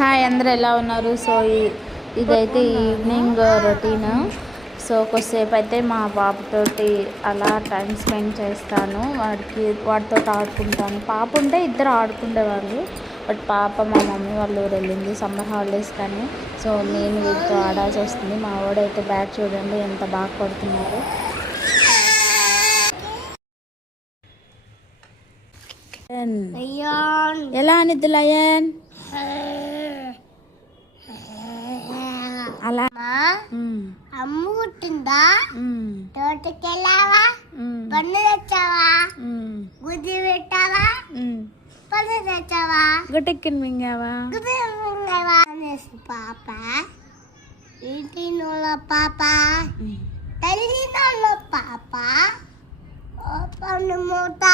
Hi అందరూ ఎలా ఉన్నారు? సో ఇదైతే ఈవినింగ్ రొటీన్. సో కొద్దిసేపు అయితే మా బాబుతోటి అలా టైం స్పెండ్ చేస్తాను. వాడితో ఆడుకుంటాను. పాప ఉంటే ఇద్దరు ఆడుకునేవాళ్ళు, బట్ పాప మా మమ్మీ వాళ్ళ ఊరు వెళ్ళింది సమ్మర్ హాలిడేస్ కానీ. సో నేను వీటితో ఆడాల్సి వస్తుంది. మా వాడైతే బ్యాట్ చూడండి ఎంత బాగా కొడుతున్నారు. ఎలా అనిద్ది లయన్ అలా అమ్మ పుట్టిందా? తోటకెళ్ళావా? పన్ను తెచ్చావా? గుడ్డి పెట్టావా? పన్ను తెచ్చావా? గుట్టెక్కిన మింగావా? అనేసి పాప ఇంటి నోళ్ళ పాప తల్లి నోళ్ళ పాప పన్ను మూత